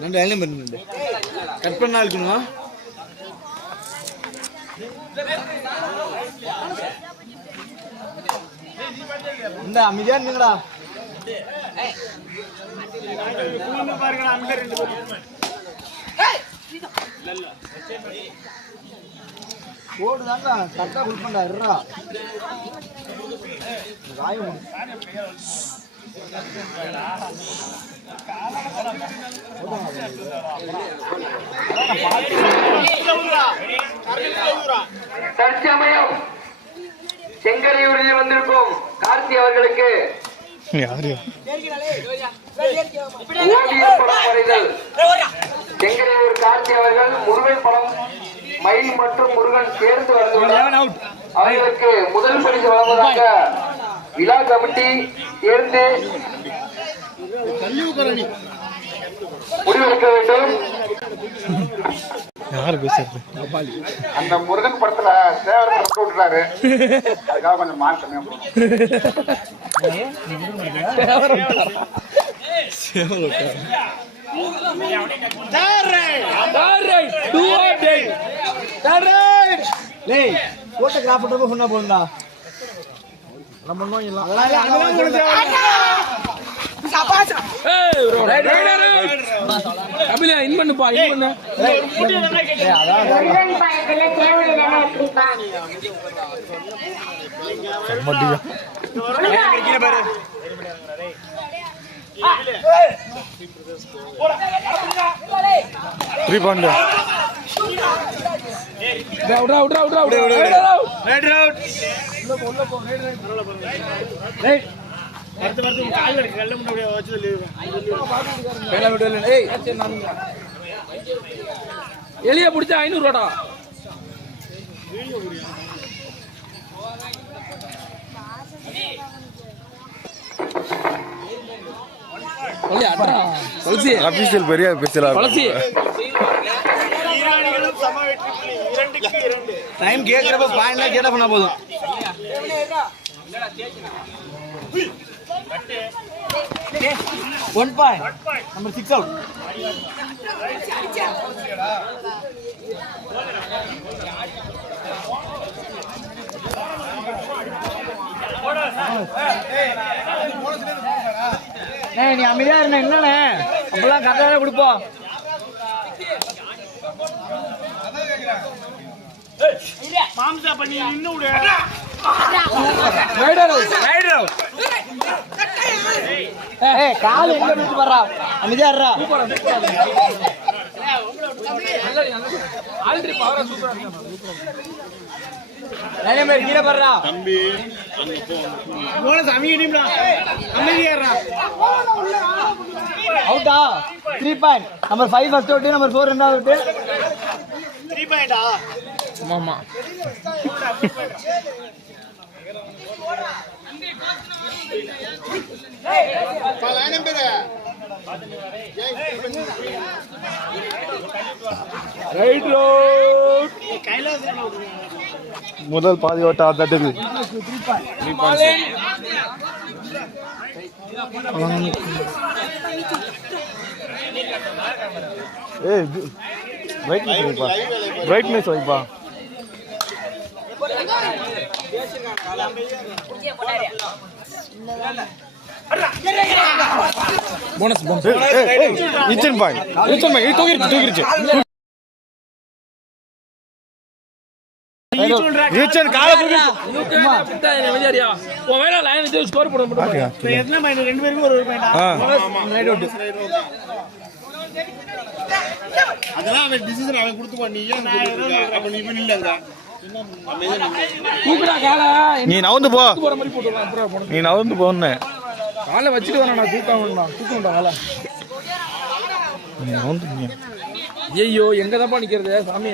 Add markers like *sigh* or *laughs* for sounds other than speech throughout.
ரெண்டு எல்லாம் பண்ணுங்க கட் பண்ணா இருக்கணுமா இந்த அமைதியா இருந்துங்கடா போடுதாங்க கரெக்டா கொடுப்பா இருடா. காயம். தற்சமயம் செங்கரையூரில் வந்திருக்கும் கார்த்தி அவர்களுக்கு செங்கரையூர் கார்த்தி அவர்கள் முருகன் படம் மயில் மற்றும் முருகன் சேர்ந்து வந்துள்ளார் அவர்களுக்கு முதல் பரிசு வழங்குவதாக விழா கமிட்டி சேர்ந்து முடிவெடுக்க வேண்டும். அந்த முருகன் படத்துல படம் விட்டுறாரு அதுக்காக கொஞ்சம் மார்க் கம்மியா போடும் டேய் போட்டோகிராஃபர் ரொம்ப சொன்னா போதும்டா. நம்ம அதெல்லாம் இல்ல, கபிலா இன் பண்ணுப்பா இன் பண்ணு. ஏய், அதான் முருகன் படத்துல சேவல் தானே எப்படிப்பா த்ரீ பாயிண்ட் விட்றா விட்றா விட்றா விட்றா ரைட் ரவுட் ரைட் எலிய பிடிச்சா ஐநூறு ரூபாடா ஒல்லி, அட்ரா. அபிஷியல் பெரிய பேசலாம் துளசி டைம் கேட்கறப்ப பாயிண்ட்லாம் கேட்டா பண்ணா போதும் one point number six out ஏய், நீ அமைதியா இருந்த என்னண்ணே? அப்பெல்லாம் கரெக்டாக தான் கொடுப்போம். ஏய் கால் எங்க விட்டு வர்றா? அமைதியா ஆல்ரெடி பவரா சூப்பரா இருக்கு நிறைய கீழே வர்றா அவுட்டா three point number five first out number four ரெண்டாவது அவுட்டு ஆமா ரைட் ரோட் முதல் பாதி ஓட்ட தட்டுது ஏய் பிரைட்னஸ் வைப்பா பிரைட்னஸ் வைப்பா bonus bonus each one point each one point தூக்கிருச்சு தூக்கிருச்சு அதெல்லாம் அவன் டிசிஷன் அவன் கொடுத்துப்பான். நீ ஏன்? அப்ப நீ காலை. நீ நவுந்து போ. நீ நவுந்து போன்னு காலை வச்சுட்டு வரேன் நான் தூக்க வேண்டாம். தூக்க வேண்டாம் காலை. நீ நவுந்து நீ ஐயோ எங்க தான்ப்பா நிக்கிறது சாமி?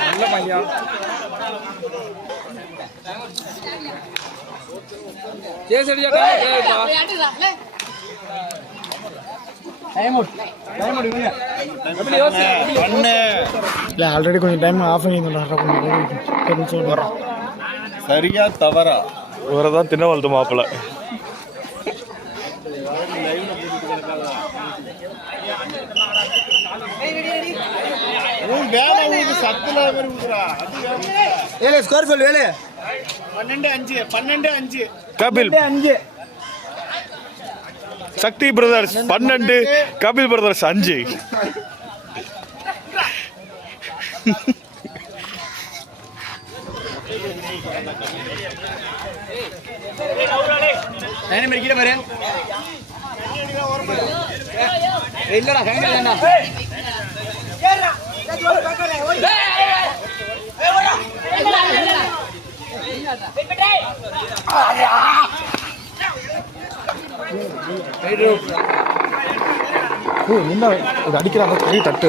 நல்ல பையன் யோசி இல்லை ஆல்ரெடி கொஞ்சம் டைம் ஆஃப் வரோம் சரியா தவறா? இவரை தின்ன வளர்த்து மாப்பிள்ள. ஏழு ஸ்கொயர் ஃபீட் வேலு பன்னெண்டு அஞ்சு. பன்னெண்டு அஞ்சு. கபில். அஞ்சு. சக்தி பிரதர்ஸ் பன்னெண்டு கபில் பிரதர்ஸ் அஞ்சு. இல்லடா என்ன இது அடிக்கிறாங்க கை தட்டு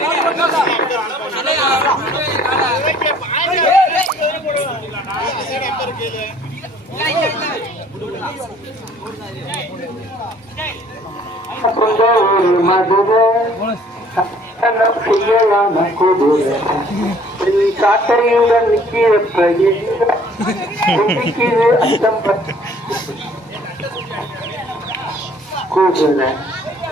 *laughs* காட்டறியுடன் நிக்கிறப்ப நிற்கிறது அச்சம் பட்டு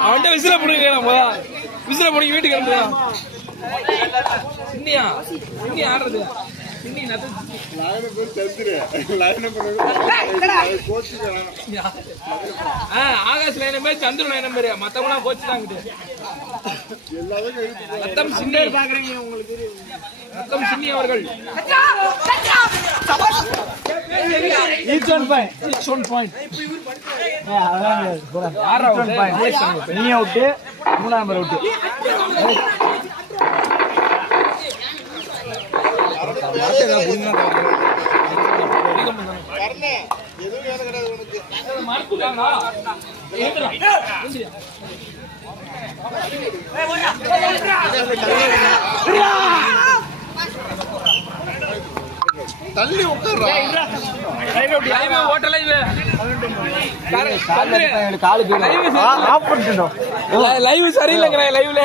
அவன்கிட்ட விசில பிடிக்க நம்ம விசில பிடிக்க வீட்டுக்கு கிளம்புறான் சின்னியா சின்னி ஆடுறது? ஆகாஷ் லைன பேர் சந்திர லைன பேர் மத்தவங்களாம் கோச்சு இருக்கு ரத்தம் சின்னி. ரத்தம் சின்னி அவர்கள். Each one point Each one point. ஆறா நீ அவுட்டு மூணாம் நம்பர் அவுட்டு உனக்கு தள்ளி உட்கார்றா லைவ் ஓட்ட லைவ் காலு போயிடும் ஆஃப் பண்ணிட்டோம் லைவ் சரியில்லைங்கிற லைவ்ல